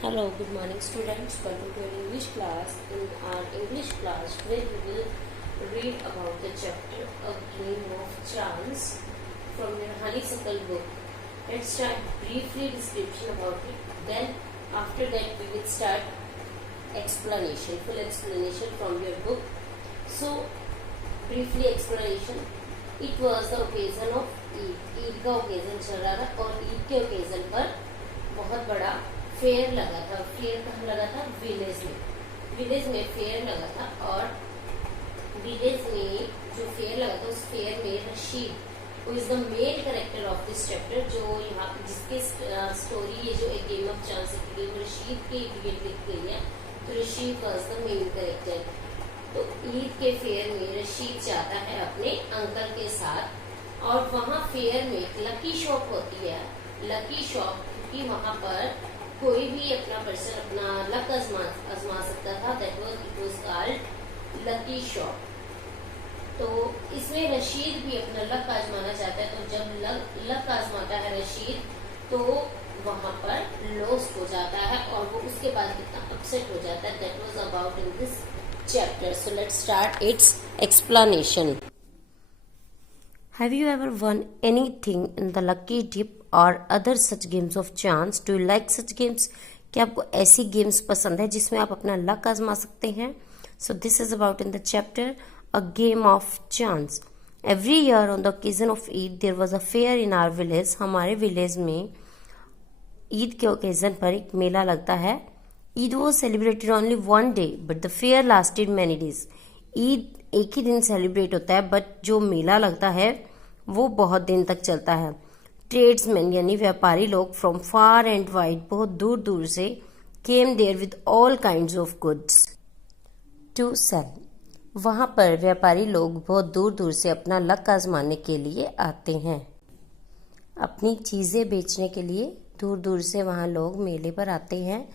Hello, good morning students. Welcome to our English class. In our English class, today we will read about the chapter A Game of Chance from your Honeysuckle book. Let's start briefly description about it. Then after that we will start explanation, full explanation from your book. So briefly explanation. It was the occasion of Eid. Eid का occasion चल रहा था और ईद के occasion पर बहुत बड़ा fair लगा था। फेयर कहाँ लगा था? विलेज में फेयर लगा था। और विलेज में जो फेयर लगा था उस फेयर में Rashid, who is the main character of this chapter, जो यहाँ जिसकी स्टोरी ये जो एक गेम ऑफ चांस की गई रशीद के लिए लिख गई है, तो Rashid was the main character. तो ईद के फेयर में रशीद जाता है अपने अंकल के साथ और वहाँ फेयर में लकी शॉप होती है। लकी शॉप क्योंकि वहाँ पर कोई भी अपना पर्सन अपना लक आजमा सकता था। That was it was called lucky shop. तो इसमें रशीद भी अपना लक आजमाना चाहता है। तो जब लक आजमाता है रशीद तो वहां पर लॉस हो जाता है और वो उसके बाद कितना अपसेट हो जाता है। That was about in this chapter. So let's start its explanation. Have you ever won anything in the lucky dip or other such games of chance? Do you like such games? क्या आपको ऐसी games पसंद है जिसमें आप अपना luck आजमा सकते हैं? So this is about in the chapter a game of chance. Every year on the occasion of Eid there was a fair in our village. हमारे विलेज में ईद के ओकेजन पर एक मेला लगता है। Eid was celebrated only one day but the fair lasted many days. Eid एक ही दिन celebrate होता है बट जो मेला लगता है वो बहुत दिन तक चलता है। ट्रेड्समैन यानी व्यापारी लोग फ्रॉम फार एंड वाइड, बहुत दूर दूर से, came there with all kinds of goods to sell. वहां पर व्यापारी लोग बहुत दूर दूर से अपना लक आजमाने के लिए आते हैं। अपनी चीजें बेचने के लिए दूर दूर से वहां लोग मेले पर आते हैं।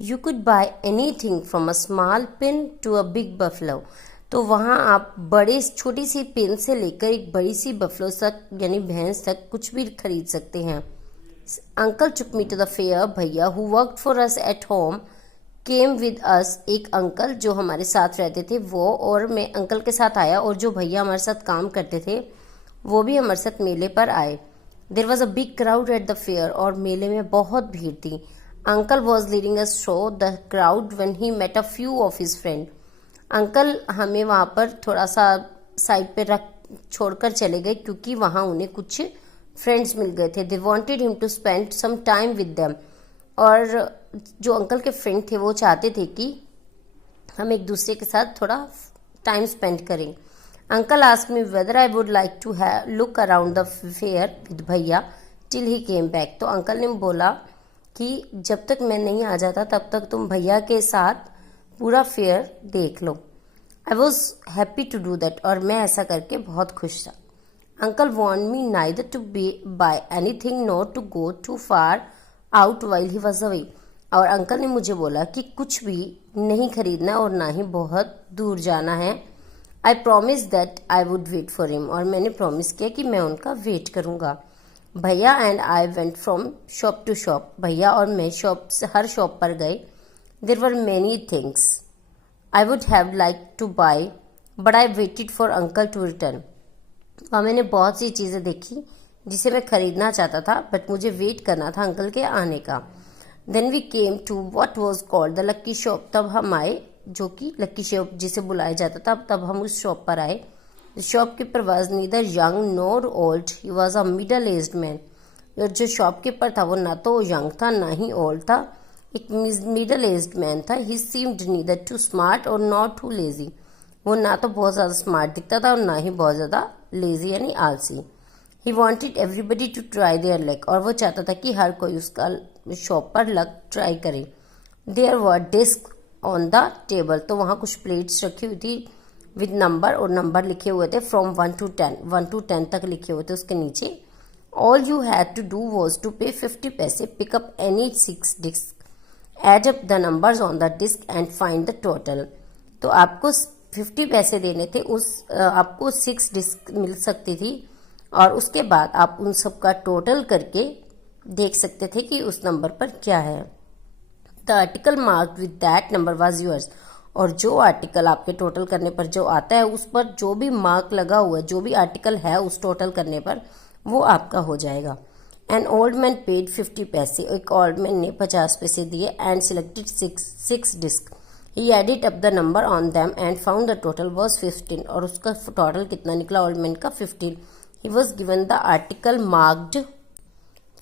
You could buy anything from a small pin to a big buffalo. तो वहाँ आप बड़े छोटी सी पिन से लेकर एक बड़ी सी बफलो तक यानी भैंस तक कुछ भी खरीद सकते हैं। Uncle took me to the fair. भैया who worked for us at home came with us. एक अंकल जो हमारे साथ रहते थे वो और मैं अंकल के साथ आया और जो भैया हमारे साथ काम करते थे वो भी हमारे साथ मेले पर आए। There was a big crowd at the fair. और मेले में बहुत भीड़ थी। Uncle was leading us through the crowd when he met a few of his friend. Uncle हमें वहाँ पर थोड़ा सा साइड पे रख छोड़कर चले गए क्योंकि वहाँ उन्हें कुछ फ्रेंड्स मिल गए थे। They wanted him to spend some time with them. और जो अंकल के फ्रेंड थे वो चाहते थे कि हम एक दूसरे के साथ थोड़ा टाइम स्पेंड करें। Uncle asked me whether I would like to look around the fair with भैया till he came back. तो अंकल ने बोला कि जब तक मैं नहीं आ जाता तब तक तुम भैया के साथ पूरा फेयर देख लो। I was happy to do that. और मैं ऐसा करके बहुत खुश था। Uncle want me neither to buy anything not to go too far out while he was away. और अंकल ने मुझे बोला कि कुछ भी नहीं खरीदना और ना ही बहुत दूर जाना है। I promise that I would wait for him. और मैंने प्रॉमिस किया कि मैं उनका वेट करूँगा। भैया and I went from shop to shop. भैया और मैं शॉप से हर शॉप पर गए। There were many things I would have like to buy but I waited for uncle to return. वहाँ मैंने बहुत सी चीज़ें देखी जिसे मैं खरीदना चाहता था बट मुझे वेट करना था अंकल के आने का। Then we came to what was called the lucky shop. तब हम आए, जो कि लक्की शॉप जिसे बुलाया जाता था, तब हम उस शॉप पर आए। The shopkeeper was neither young nor old. He was a middle-aged man. जो शॉपकीपर था वो ना तो यंग था ना ही ओल्ड था, एक मिडल एज्ड मैन था। He seemed neither too smart or not too lazy. वो ना तो बहुत ज़्यादा स्मार्ट दिखता था और ना ही बहुत ज़्यादा लेजी यानी आलसी। He wanted everybody to try their luck. और वो चाहता था कि हर कोई उसका शॉप पर लक ट्राई करे। There were discs on the table. तो वहाँ कुछ प्लेट्स रखी हुई थी विद नंबर, और नंबर लिखे हुए थे फ्रॉम 1 to 10, 1 to 10 तक लिखे हुए थे उसके नीचे। All you had to do was to pay 50 पैसे, pick up any 6 disc, add up the numbers on the disc and find the total. तो आपको 50 पैसे देने थे, आपको 6 डिस्क मिल सकती थी और उसके बाद आप उन सब का टोटल करके देख सकते थे कि उस नंबर पर क्या है। The article marked with that number was yours, और जो आर्टिकल आपके टोटल करने पर जो आता है उस पर जो भी मार्क लगा हुआ है, जो भी आर्टिकल है उस टोटल करने पर वो आपका हो जाएगा। एन ओल्ड मैन पेड 50 पैसे, एक ओल्ड मैन ने 50 पैसे दिए and selected six disc. He added up the number on them and found the total was 15, और उसका टोटल कितना निकला ओल्ड मैन का 15। He was given the article marked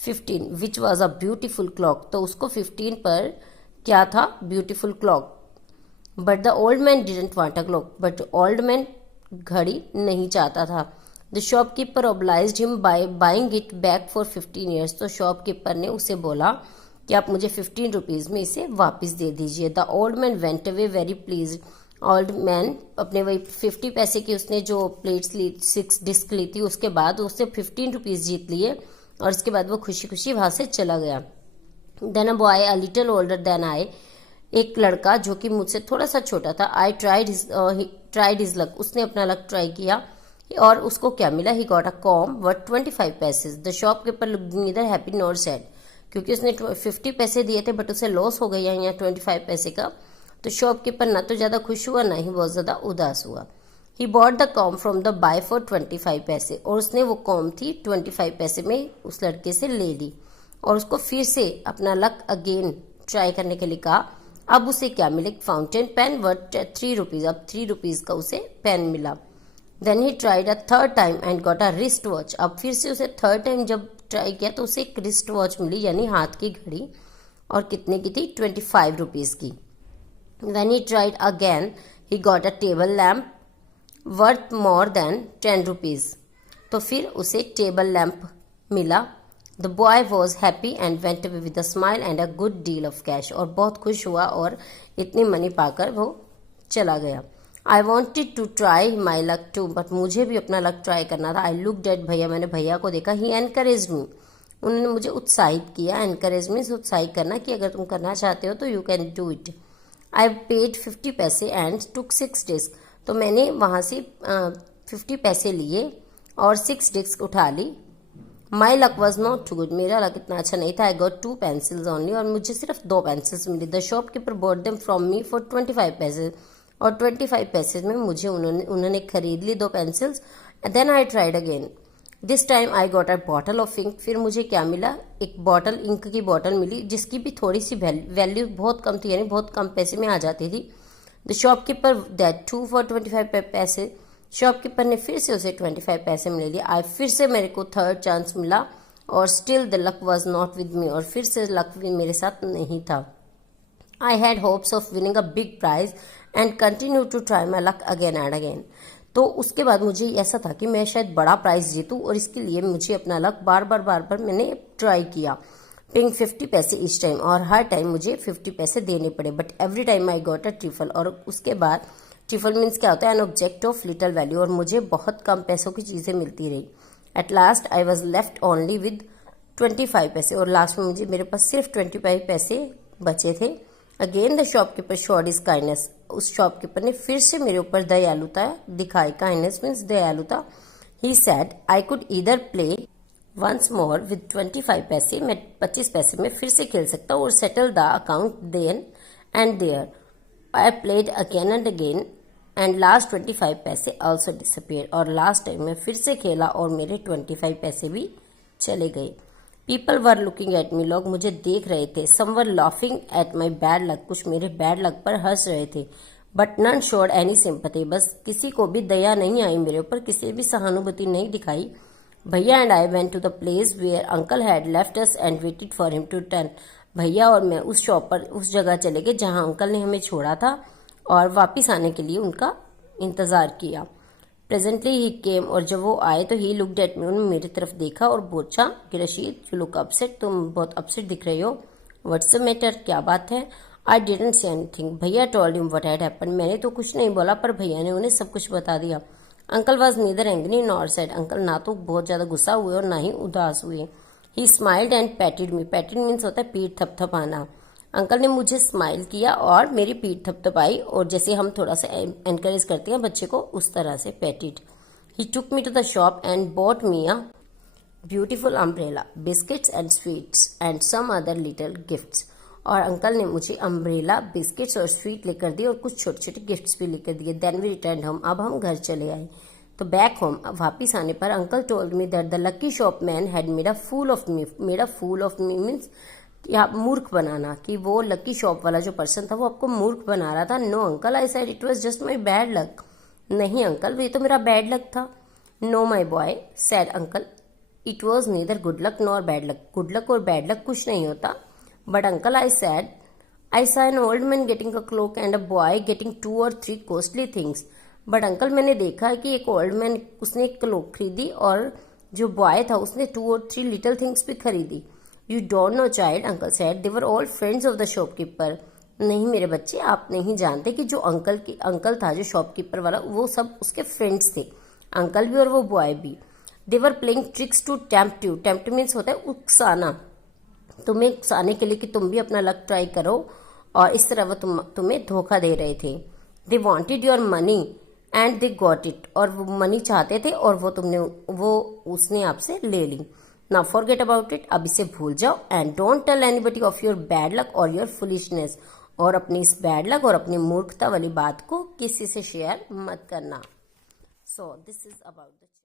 15 which was a beautiful clock, तो उसको 15 पर क्या था, beautiful clock. But the old man didn't want a clock, but old man घड़ी नहीं चाहता था। The shopkeeper obliged him by buying it back for 15 years, तो शॉपकीपर ने उसे बोला कि आप मुझे 15 रुपीज में इसे वापस दे दीजिए। The old man went away very please, old man अपने वही 50 पैसे की उसने जो प्लेट्स ली, 6 डिस्क ली थी, उसके बाद उससे 15 रुपीज जीत लिए और इसके बाद वो खुशी खुशी वहां से चला गया। Then a boy a little older than I, एक लड़का जो कि मुझसे थोड़ा सा छोटा था, आई ट्राइड हिज लक, उसने अपना लक ट्राई किया और उसको क्या मिला, he got a com worth 25 पैसे। The shopkeeper looked neither happy nor sad, क्योंकि उसने 50 पैसे दिए थे बट उसे लॉस हो गया यहाँ 25 पैसे का, तो शॉपकीपर ना तो ज्यादा खुश हुआ ना ही बहुत ज्यादा उदास हुआ। He bought the comb from the boy for 25 पैसे, और उसने वो कॉम थी 25 पैसे में उस लड़के से ले ली और उसको फिर से अपना लक अगेन ट्राई करने के लिए कहा। अब उसे क्या मिले, फाउंटेन पेन वर्थ 3 रुपीज, अब 3 रुपीज का उसे पेन मिला। Then he tried a third time and got a wrist watch, अब फिर से उसे थर्ड टाइम जब ट्राई किया तो उसे एक रिस्ट वॉच मिली यानी हाथ की घड़ी, और कितने की थी, 25 रुपीज की। When he tried again, he got a table lamp worth more than 10 rupees. तो फिर उसे टेबल लैम्प मिला। The boy was happy and went away with a smile and a good deal of cash. और बहुत खुश हुआ और इतनी मनी पाकर वो चला गया। I wanted to try my luck too, but मुझे भी अपना लक ट्राई करना था। I looked at भैया, मैंने भैया को देखा। He encouraged me, उन्होंने मुझे उत्साहित किया। Encourage means उत्साहित करना कि अगर तुम करना चाहते हो तो you can do it. I paid 50 पैसे एंड took 6 डिस्क, तो मैंने वहां से 50 पैसे लिए और 6 डिस्क उठा ली। My luck was not too good, मेरा लक इतना अच्छा नहीं था। आई गॉट 2 पेंसिल्स ओनली, और मुझे सिर्फ 2 पेंसिल्स मिली। The shopkeeper bought them from me for 25 पैसे, और 25 पैसे में मुझे उन्होंने खरीद ली 2 pencils. Then I tried again, this time I got a bottle of ink, फिर मुझे क्या मिला, एक बॉटल, इंक की बॉटल मिली जिसकी भी थोड़ी सी वैल्यू बहुत कम थी, यानी बहुत कम पैसे में आ जाती थी। The shopkeeper that too for 25 पैसे, शॉपकीपर ने फिर से उसे 25 पैसे में ले लिया। आई फिर से मेरे को थर्ड चांस मिला और still the luck was not with me, और फिर से लक भी मेरे साथ नहीं था। I had hopes of winning a big prize and continue to try my luck again and again, तो उसके बाद मुझे ऐसा था कि मैं शायद बड़ा प्राइज जीतूं और इसके लिए मुझे अपना लक बार बार मैंने ट्राई किया। पेइंग 50 पैसे इच टाइम, और हर टाइम मुझे 50 पैसे देने पड़े। But every time I got a trifle, और उसके बाद ट्रिफल मीन्स क्या होता है, an object of little value, और मुझे बहुत कम पैसों की चीजें मिलती रही। At last I was left only with 25 पैसे, और लास्ट में मुझे मेरे पास सिर्फ 25 पैसे बचे थे। Again the shopkeeper showed his kindness, उस शॉपकीपर ने फिर से मेरे ऊपर दयालुता दिखाई। काइंडनेस मीन्स दयालुता। He said I could either play once more with 25 पैसे, मैं 25 पैसे में फिर से खेल सकता हूँ, और settle the account then and there. I played again and again and last 25 पैसे ऑल्सो डिसअपियर, और लास्ट टाइम मैं फिर से खेला और मेरे 25 पैसे भी चले गए। People were looking at me, लोग मुझे देख रहे थे। Some were laughing at my bad luck, कुछ मेरे बैड लक पर हंस रहे थे। But none showed any sympathy, बस किसी को भी दया नहीं आई मेरे ऊपर, किसी भी सहानुभूति नहीं दिखाई। भैया and I went to the place where uncle had left us and waited for him to return, भैया और मैं उस शॉप पर उस जगह चले गए जहां अंकल ने हमें छोड़ा था और वापिस आने के लिए उनका इंतजार किया। प्रेजेंटली ही केम, और जब वो आए तो ही लुक्ड एट मी, उन्होंने मेरी तरफ देखा और पूछा कि रशीद यू लुक अपसेट, तुम बहुत अपसेट दिख रही हो। व्हाट्स द मैटर, क्या बात है। आई डिडंट से एनीथिंग, भैया told him what had happened, मैंने तो कुछ नहीं बोला पर भैया ने उन्हें सब कुछ बता दिया। Uncle was neither angry nor sad, uncle ना तो बहुत ज्यादा गुस्सा हुए और ना ही उदास हुए। ही स्माइल्ड एंड पैटेड मी, पैटेड मीन्स होता है पीठ थपथपाना। अंकल ने मुझे स्माइल किया और मेरी पीठ थपथपाई, और जैसे हम थोड़ा सा एनकरेज करते हैं बच्चे को उस तरह से patted. He took me to the shop and bought me a beautiful umbrella, biscuits and sweets and some other little gifts, और अंकल ने मुझे अम्ब्रेला, बिस्किट्स और स्वीट लेकर दिए और कुछ छोटे छोटे गिफ्ट्स भी लेकर दिए। देन वी रिटर्न होम, अब हम घर चले आए। तो बैक होम, वापिस आने पर uncle told me that the lucky shop man had made a fool of me means या मूर्ख बनाना, कि वो लकी शॉप वाला जो पर्सन था वो आपको मूर्ख बना रहा था। No uncle, I said it was just my bad luck. नहीं अंकल, ये तो मेरा बैड लक था। No my boy, said uncle, it was neither good luck nor bad luck. Good luck और बैड लक कुछ नहीं होता। But uncle, I said, I saw an old man getting a cloak and a boy getting 2 or 3 costly things. But uncle, मैंने देखा कि एक old man, उसने एक क्लोक खरीदी और जो बॉय था उसने 2 or 3 लिटिल थिंग्स भी खरीदी। You don't know child, uncle said, they were all friends of the shopkeeper. नहीं मेरे बच्चे, आप नहीं जानते कि जो अंकल था जो शॉपकीपर वाला, वो सब उसके फ्रेंड्स थे, अंकल भी और वो बॉय भी। They were playing tricks to tempt you. Tempt means होता है उकसाना, तुम्हें उकसाने के लिए कि तुम भी अपना लक ट्राई करो, और इस तरह वो तुम्हें धोखा दे रहे थे। They wanted your money and they got it, और वो मनी चाहते थे और उसने आपसे ले ली। नाउ फॉरगेट अबाउट इट, अब इसे भूल जाओ। And don't tell anybody of your bad luck और योर फुलिशनेस, और अपनी इस बैड लक और अपनी मूर्खता वाली बात को किसी से शेयर मत करना। So this is about the